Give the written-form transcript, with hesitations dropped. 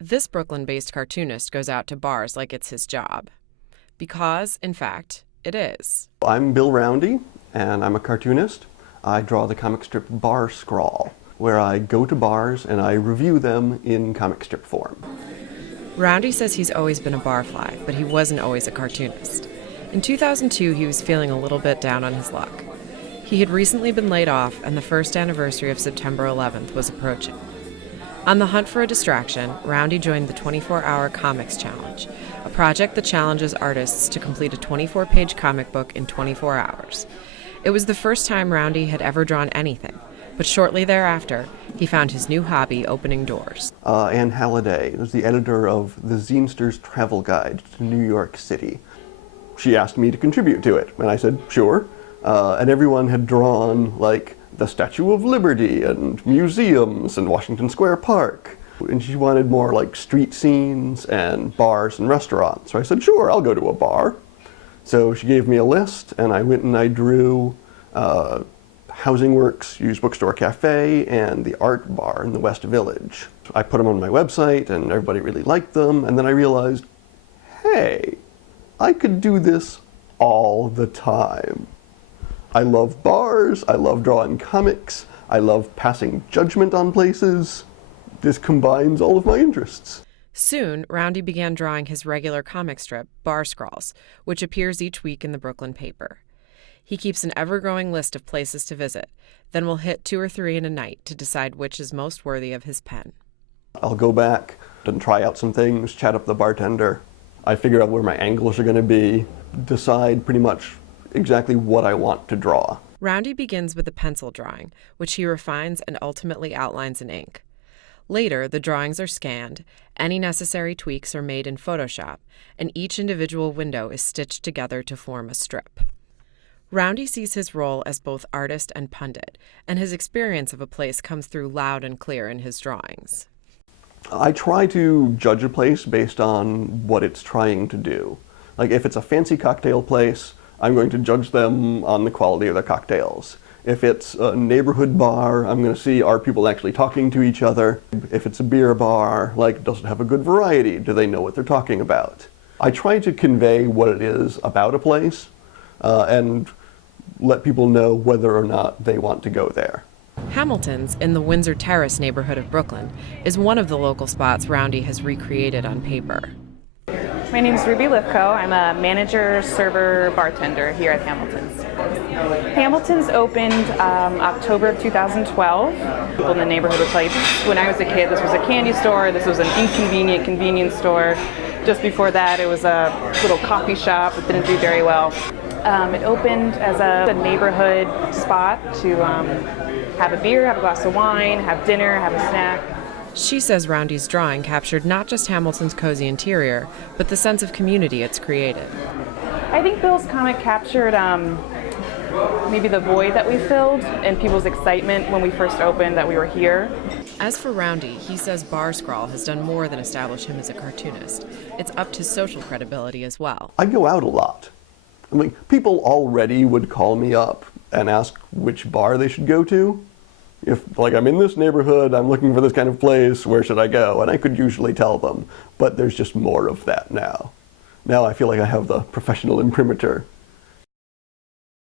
This Brooklyn-based cartoonist goes out to bars like it's his job. Because, in fact, it is. I'm Bill Roundy, and I'm a cartoonist. I draw the comic strip Bar Scrawl, where I go to bars and I review them in comic strip form. Roundy says he's always been a barfly, but he wasn't always a cartoonist. In 2002, he was feeling a little bit down on his luck. He had recently been laid off, and the first anniversary of September 11th was approaching. On the hunt for a distraction, Roundy joined the 24-Hour Comics Challenge, a project that challenges artists to complete a 24-page comic book in 24 hours. It was the first time Roundy had ever drawn anything, but shortly thereafter, he found his new hobby opening doors. Anne Halliday was the editor of the Zinester's Travel Guide to New York City. She asked me to contribute to it, and I said, sure. And everyone had drawn, like, the Statue of Liberty and museums and Washington Square Park. And she wanted more, like, street scenes and bars and restaurants. So I said, sure, I'll go to a bar. So she gave me a list, and I went and I drew Housing Works, Used Bookstore Cafe, and the Art Bar in the West Village. I put them on my website, and everybody really liked them, and then I realized, hey, I could do this all the time. I love bars, I love drawing comics, I love passing judgment on places. This combines all of my interests. Soon, Roundy began drawing his regular comic strip, Bar Scrawls, which appears each week in the Brooklyn paper. He keeps an ever-growing list of places to visit, then will hit 2 or 3 in a night to decide which is most worthy of his pen. I'll go back and try out some things, chat up the bartender. I figure out where my angles are going to be, decide pretty much exactly what I want to draw. Roundy begins with a pencil drawing, which he refines and ultimately outlines in ink. Later, the drawings are scanned, any necessary tweaks are made in Photoshop, and each individual window is stitched together to form a strip. Roundy sees his role as both artist and pundit, and his experience of a place comes through loud and clear in his drawings. I try to judge a place based on what it's trying to do. Like, if it's a fancy cocktail place, I'm going to judge them on the quality of their cocktails. If it's a neighborhood bar, I'm going to see, are people actually talking to each other? If it's a beer bar, like, does it have a good variety? Do they know what they're talking about? I try to convey what it is about a place and let people know whether or not they want to go there. Hamilton's, in the Windsor Terrace neighborhood of Brooklyn, is one of the local spots Roundy has recreated on paper. My name is Ruby Lifko. I'm a manager, server, bartender here at Hamilton's. Hamilton's opened October of 2012. People in the neighborhood would tell you, when I was a kid, this was a candy store, this was an inconvenient convenience store. Just before that, it was a little coffee shop that didn't do very well. It opened as a neighborhood spot to have a beer, have a glass of wine, have dinner, have a snack. She says Roundy's drawing captured not just Hamilton's cozy interior, but the sense of community it's created. I think Bill's comic captured maybe the void that we filled and people's excitement when we first opened that we were here. As for Roundy, he says Bar Scrawl has done more than establish him as a cartoonist. It's upped his social credibility as well. I go out a lot. I mean, people already would call me up and ask which bar they should go to. If, like, I'm in this neighborhood, I'm looking for this kind of place, where should I go? And I could usually tell them, but there's just more of that now. Now I feel like I have the professional imprimatur.